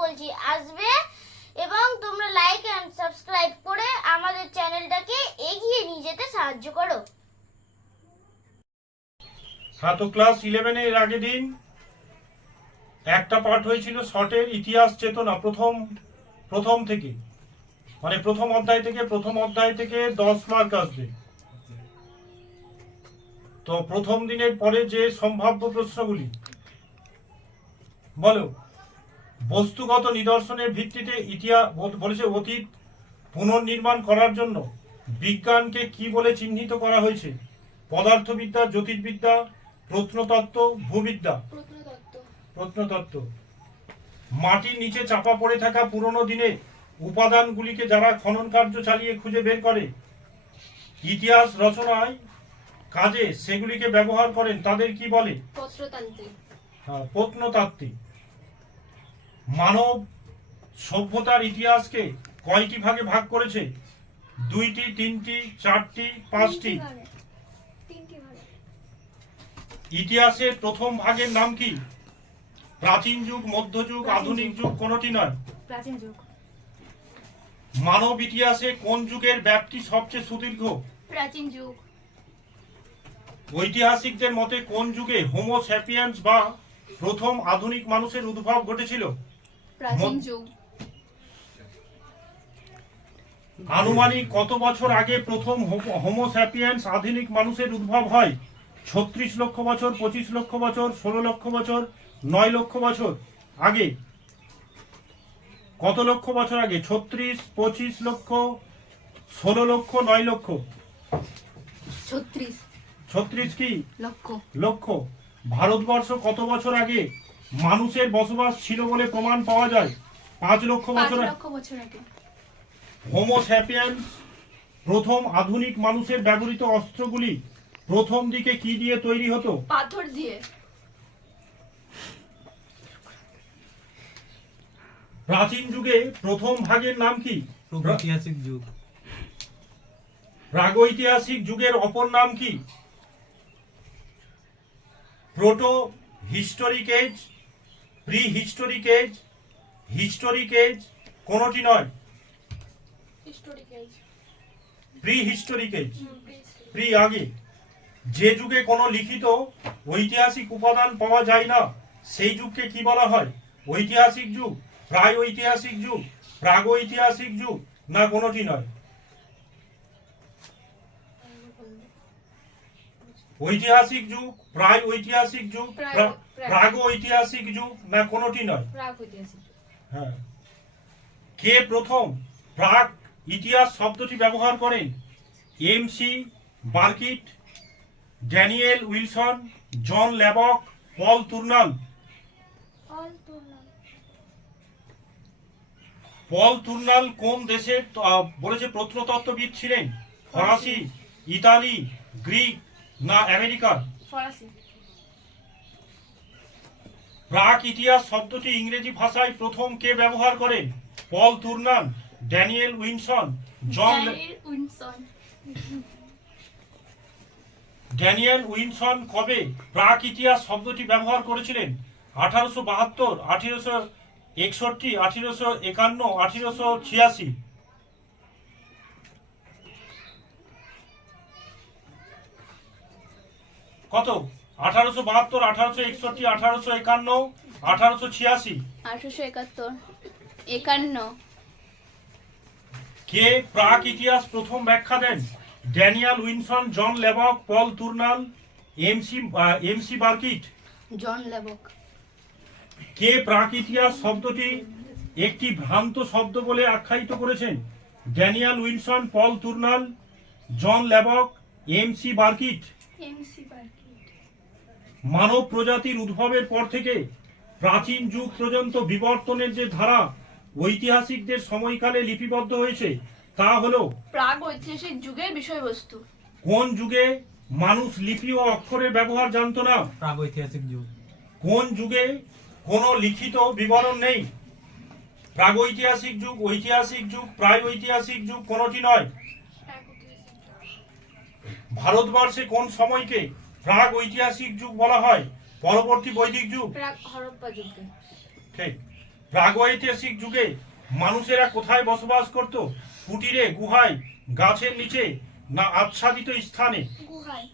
বলছি আসবে, এবং তোমরা লাইক এন্ড সাবস্ক্রাইব করে আমাদের চ্যানেলটাকে এগিয়ে নিয়ে যেতে সাহায্য করো। হ্যাঁ, তো ক্লাস 11 এর আগের দিন একটা পাঠ হয়েছিল শর্টের ইতিহাস চেতনা, প্রথম থেকে, মানে প্রথম অধ্যায় থেকে 10 মার্ক আসবে। তো প্রথম দিনের পরে যে সম্ভাব্য প্রশ্নগুলি, বলো, বস্তুগত নিদর্শনের ভিত্তিতে ইতিহাস বলেছে অতীত পুনর্নির্মাণ করার জন্য বিজ্ঞানকে কি বলে চিহ্নিত করা হয়েছে? পদার্থবিদ্যা, জ্যোতির্বিদ্যা, প্রত্নতত্ত্ব, ভূবিদ্যা। প্রত্নতত্ত্ব। মাটির নিচে চাপা পড়ে থাকা পুরনো দিনের উপাদানগুলিকে যারা খনন কার্য চালিয়ে খুঁজে বের করে ইতিহাস রচনায় কাজে সেগুলিকে ব্যবহার করেন তাদের কি বলে? প্রত্নতাত্ত্বিক। মানব সভ্যতার ইতিহাসকে কয়টি ভাগে ভাগ করেছে? 2টি, 3টি, 4টি, 5টি? ইতিহাসের প্রথম ভাগের নাম কি? প্রাচীন যুগ, মধ্যযুগ, আধুনিক যুগ, কোনটি নয়। প্রাচীন যুগ। মানব ইতিহাসে কোন যুগের ব্যাপ্তি সবচেয়ে সুদীর্ঘ? প্রাচীন যুগ। ঐতিহাসিকদের মতে কোন যুগে হোমো স্যাপিয়েন্স বা প্রথম আধুনিক মানুষের উদ্ভব ঘটেছিল? প্রাচীন যুগ। আনুমানিক কত বছর আগে প্রথম হোমো স্যাপিয়েন্স আধুনিক মানুষের উদ্ভব হয়? 36 লক্ষ বছর, 25 লক্ষ বছর, 16 লক্ষ বছর, 9 লক্ষ বছর আগে? কত লক্ষ বছর আগে? 36, 25 লক্ষ, 16 লক্ষ, 9 লক্ষ? 36 কি লক্ষ। ভারতবর্ষ কত বছর আগে মানুষের বসবাস ছিল বলে প্রমাণ পাওয়া যায়? 5 লক্ষ বছর আগে। হোমো স্যাপিয়েন্স প্রথম আধুনিক মানুষের ব্যবহৃত অস্ত্রগুলি প্রথম দিকে কি দিয়ে তৈরি হতো? পাথর দিয়ে। প্রাচীন যুগে প্রথম ভাগের নাম কি? প্রাগৈতিহাসিক যুগ। প্রাগৈতিহাসিক যুগের অপর নাম কি? Proto historic age, pre historic age, historic age, কোনটি নয়। প্রি হিস্টোরিক এজ, প্রি আগে। যে যুগে কোনো লিখিত ঐতিহাসিক উপাদান পাওয়া যায় না সেই যুগকে কি বলা হয়? ঐতিহাসিক যুগ, প্রায় ঐতিহাসিক যুগ, প্রাগৈতিহাসিক যুগ, না কোনটি নয়। ঐতিহাসিক যুগ, প্রায় ঐতিহাসিক যুগ, প্রাগৈতিহাসিক যুগ, না কোনটি নয়। হ্যাঁ। কে প্রথম প্রাক ইতিহাস শব্দটি ব্যবহার করেন? এমসি বার্কিট, ড্যানিয়েল উইলসন, জন ল্যাবক, পল তুর্নাল? পল তুর্নাল কোন দেশের বলেছে প্রত্নতত্ত্ববিদ ছিলেন? ফরাসি, ইতালি, গ্রিক, না আমেরিকান? ফরাসি। প্রাক ইতিহাস শব্দটি ইংরেজি ভাষায় প্রথম কে ব্যবহার করেন? পল তুর্নাল, ড্যানিয়েল উইলসন, ড্যানিয়েল উইলসন কবে প্রাক ইতিহাস শব্দটি ব্যবহার করেছিলেন? 1872, 1861, 1851, 1886? কত? 1872, 1861, 1851, 1886? 1871। কে প্রাক ইতিহাস প্রথম ব্যাখ্যা দেন? ড্যানিয়েল উইলসন, জন ল্যাবক, পল তুর্নাল, এমসি বার্কিট? জন ল্যাবক। কে প্রাক ইতিহাস শব্দটি একটি ভ্রান্ত শব্দ বলে আখ্যায়িত করেছেন? ড্যানিয়েল উইলসন, পল তুর্নাল, জন ল্যাবক, এমসি বার্কিট? মানব প্রজাতির উদ্ভবের পর থেকে প্রাচীন যুগ পর্যন্ত বিবর্তনের যে ধারা ঐতিহাসিকদের সময়কালে লিপিবদ্ধ হয়েছে তা হলো প্রাগৈতিহাসিক যুগের বিষয়বস্তু। কোন যুগে মানুষ লিপি ও অক্ষরের ব্যবহার জানতো না? প্রাগৈতিহাসিক যুগ। কোন যুগে কোনো লিখিত বিবরণ নেই? প্রাগৈতিহাসিক যুগ, ঐতিহাসিক যুগ, প্রায় ঐতিহাসিক যুগ, কোনটি নয়। ভারতবর্ষে কোন সময়কে প্রাগ ঐতিহাসিক যুগ বলা হয়? পরবর্তী বৈদিক যুগ। হরপ্পা যুগ। ঠিক। প্রাগৈতিহাসিক যুগে মানুষেরা কোথায় বসবাস করত? কুটিরে, গুহায়, গাছের নিচে না আচ্ছাদিত স্থানে? গুহায়।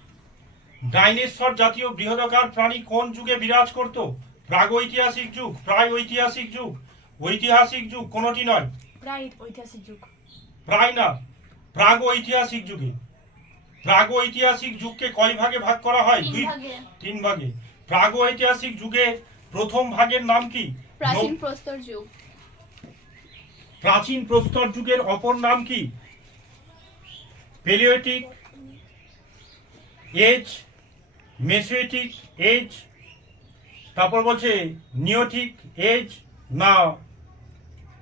ডাইনোসর জাতীয় বৃহদাকার প্রাণী কোন যুগে বিরাজ করত? প্রাগৈতিহাসিক যুগ, প্রাগৈতিহাসিক যুগ, ঐতিহাসিক যুগ, কোনটি নয়। প্রায় ঐতিহাসিক যুগ। প্রায় না, প্রাগৈতিহাসিক যুগে। প্রাগৈতিহাসিক যুগকে কয় ভাগে ভাগ করা হয়? তিন ভাগে। প্রাগৈতিহাসিক যুগের প্রথম ভাগের নাম কি? প্রাচীন প্রস্তর যুগ। প্রাচীন প্রস্তর যুগের অপর নাম কি? প্যালিওলিথিক এজ, মেসোলিথিক এজ, তারপর বলছে নিওলিথিক এজ না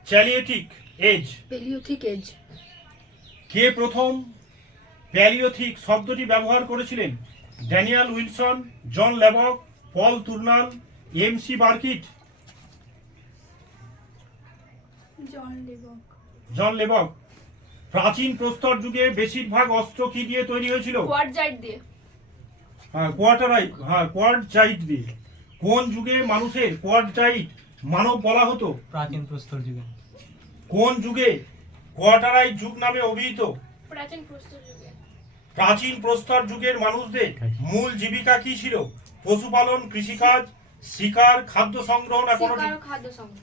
চ্যালিওথিক এজ? প্যালিওথিক এজ। কে প্রথম প্যালিওথিক শব্দটি ব্যবহার করেছিলেন? ড্যানিয়েল উইলসন, জন লেবক, পল তুর্নাল, এমসি বার্কিট? জন লেবক। প্রাচীন প্রস্তর যুগে বেশিরভাগ অস্ত্র কি দিয়ে তৈরি হয়েছিল? কোয়ার্টজাইট দিয়ে। কোয়ার্টজাইট দিয়ে। কোন যুগে মানুষের কোয়ার্টজাইট মানব বলা হতো? প্রাচীন প্রস্তর যুগে। কোন যুগে কোয়ার্টারাইট যুগ নামে অভিহিত? প্রাচীন প্রস্তর যুগে। প্রাচীন প্রস্তর যুগের মানুষদের মূল জীবিকা কি ছিল? পশুপালন, কৃষিকাজ, শিকার, খাদ্য সংগ্রহ না কোনটি? শিকার ও খাদ্য সংগ্রহ।